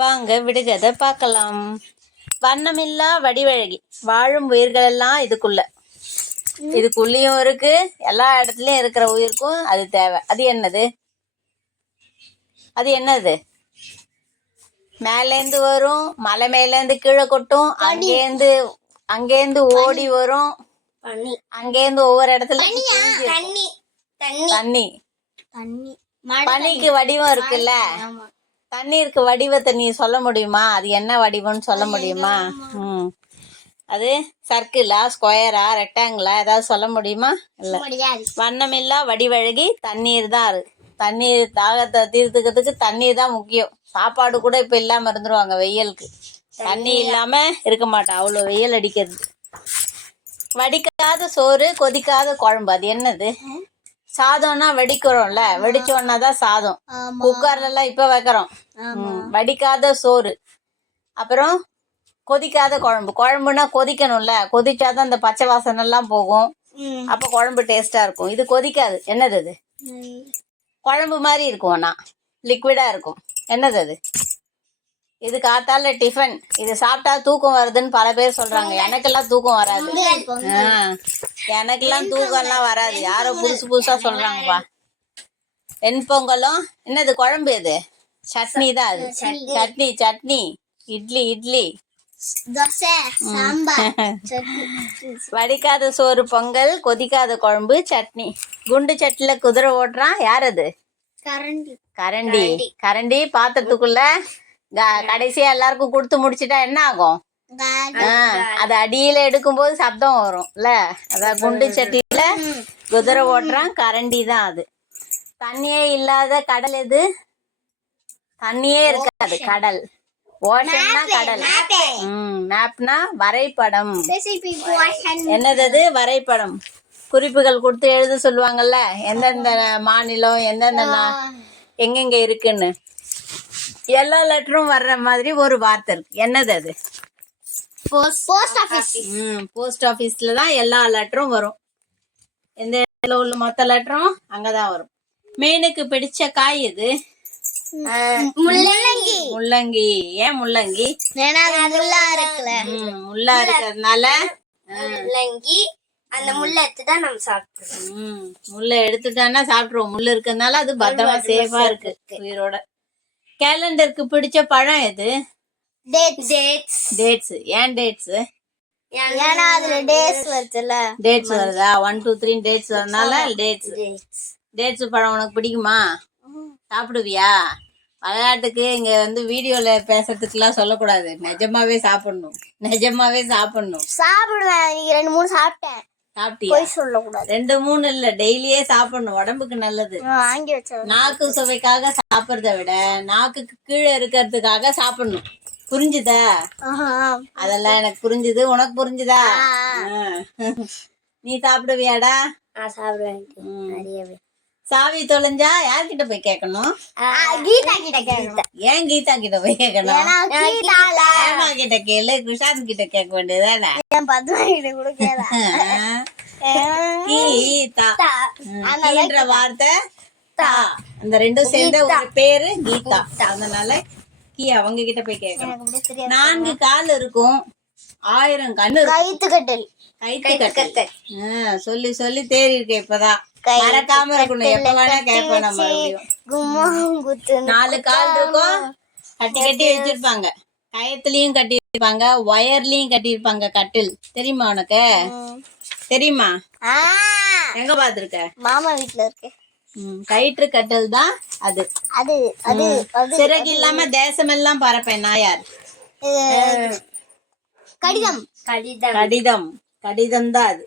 வாங்க விடுகதை பார்க்கலாம். வண்ணமில்லா வடிவழகி வாழும் உயிர்கள் எல்லாம் இதுக்குள்ளேயும் இருக்கு, எல்லா இடத்துலயும் இருக்கிற உயிருக்கும் அது தேவை. அது என்னது? மேலேந்து வரும், மலை மேலேந்து கீழே கொட்டும், அங்கேந்து ஓடி வரும், அங்கேந்து ஒவ்வொரு இடத்துல தண்ணி. பனிக்கு வடிவம் இருக்குல்ல, தண்ணீருக்கு வடிவத்தை நீ சொல்ல முடியுமா? அது என்ன வடிவம்னு சொல்ல முடியுமா? அது சர்க்கிளா, ஸ்கொயரா, ரெக்டாங்கிளா, ஏதாவது சொல்ல முடியுமா? இல்ல. வண்ணமில்லா வடிவழகி தண்ணீர் தான். அது தண்ணீர் தாகத்தை தீர்த்துக்கிறதுக்கு தண்ணீர் தான் முக்கியம். சாப்பாடு கூட இப்ப இல்லாம இருந்துருவாங்க வெயிலுக்கு. தண்ணி இல்லாம இருக்க மாட்டான், அவ்வளவு வெயில் அடிக்கிறது. வடிக்காத சோறு, கொதிக்காத குழம்பு, அது என்னது? சாதம்னா வெடிக்கிறோம்ல, வெடிச்சோன்னா தான் சாதம். குக்கர்ல எல்லாம் இப்ப வைக்கிறோம். வடிக்காத சோறு, அப்புறம் கொதிக்காத குழம்பு. குழம்புனா கொதிக்கணும்ல, கொதிச்சாதான் அந்த பச்சை வாசனை எல்லாம் போகும், அப்ப குழம்பு டேஸ்டா இருக்கும். இது கொதிக்காது. என்னது அது? குழம்பு மாதிரி இருக்கும், ஆனா லிக்விடா இருக்கும். என்னது அது? இது காத்தால டிஃபன். இது சாப்பிட்டா தூக்கம் வருதுன்னு பல பேர் சொல்றாங்க. எனக்கெல்லாம் தூக்கம் வராது. எனக்கெல்லாம் தூக்கம் எல்லாம் வராது. யாரோ புதுசா சொல்றாங்கப்பா. வெண்பொங்கலும் என்னது? குழம்பு. எது? சட்னி தான் அது. சட்னி. இட்லி. வடிக்காத சோறு பொங்கல், கொதிக்காத குழம்பு சட்னி. குண்டு சட்டில குதிரை ஓட்டுறான், யார் அது? கரண்டி. பாத்திரத்துக்குள்ள கடைசியா எல்லாருக்கும் கொடுத்து முடிச்சுட்டா என்ன ஆகும்? அது அடியில எடுக்கும் போது சப்தம் வரும் இல்ல. அதான் குண்டு சட்டியில குதிரை ஓட்டுறான், கரண்டி தான் அது. தண்ணியே இல்லாத கடல் எது? தண்ணியே இருக்காது கடல். ஓஷன்னா கடல். மேப்னா வரைபடம். என்னது அது? வரைபடம். குறிப்புகள் கொடுத்து எழுத சொல்லுவாங்கல்ல, எந்தெந்த மாநிலம் எந்தெந்த எங்கெங்க இருக்குன்னு. எல்லா லெட்டரும் வர்ற மாதிரி ஒரு வார்த்தை இருக்கு. என்னது அது? போஸ்ட் ஆபீஸ்ல தான் எல்லா லெட்டரும் வரும். எந்த இடத்துல உள்ள மொத்த லெட்டரும் அங்கதான் வரும். மீனுக்கு பிடிச்ச காய் எது? முள்ளங்கி. ஏன் முள்ளங்கி? முள்ளா இருக்கிறதுனால அந்த முள்ளை எடுத்துதான் நம்ம சாப்பிடுறோம். முள்ளை எடுத்துட்டான்னா சாப்பிடுவோம். முள்ளு இருக்கிறதுனால அது பத்திரமா சேஃபா இருக்கு உயிரோட. கேலண்டருக்கு பிடிச்ச பழம் எது? டேட்ஸ். ஏன் டேட்ஸ்? டேட்ஸ் வருதா? 1 2 3 டேட்ஸ் வரனால டேட்ஸ் பழம் உனக்கு பிடிக்குமா? சாப்பிடுவியா? விளையாட்டுக்கு இங்க வீடியோல பேசுறதுக்குலாம் சொல்லக்கூடாது. நிஜமாவே சாப்பிடணும். சாப்பிடுவேன். 2 3 சாப்பிட்டேன். சாப்பிட்டியா? 2 3 இல்ல, டெய்லியே சாப்பிடணும். உடம்புக்கு நல்லது. நாக்கு சுவைக்காக சாப்பிடுறத விட நாக்குக்கு கீழே இருக்கிறதுக்காக சாப்பிடணும். புரிஞ்சுதா? அதெல்லாம் எனக்கு புரிஞ்சுது. உனக்கு புரிஞ்சுதா? நீ சாப்பிடுவியாடா? சாப்பிடுவேன். சாவி தொலைஞ்சா யார்கிட்ட போய் கேட்கணும்? ஏன் கீதா கிட்ட போய் கேட்கணும்? ஏமா கிட்ட கேளு, குஷாந்த் கிட்ட கேட்க வேண்டியதானே? கீதா வார்த்தை தா, அந்த ரெண்டும் சேர்ந்த ஒரு பேரு கீதா. அதனால அவங்க கிட்ட போய் கேட்கணும். 4 கால் இருக்கும், 1000 கண்ணு. கைத்துக்கட்டல். சொல்லி சொல்லி தேறி இருக்க. இப்பதான் மறக்காம இருக்கணும். எப்ப வேணா கேட்போம் நம்ம. 4 கால் இருக்கும், கட்டி வச்சிருப்பாங்க. கயத்துலயும் கட்டிருப்பாங்க, ஒயர்லயும் கட்டிருப்பாங்க. கட்டில் தெரியுமா உனக்கு? தெரியுமா? எங்க பாத்துருக்க? மாமா வீட்டுல இருக்கு. கயிற்று கட்டல் தான் அது. சிறகு இல்லாம தேசமெல்லாம் பறப்பேன் நான் யார்? கடிதம் தான் அது.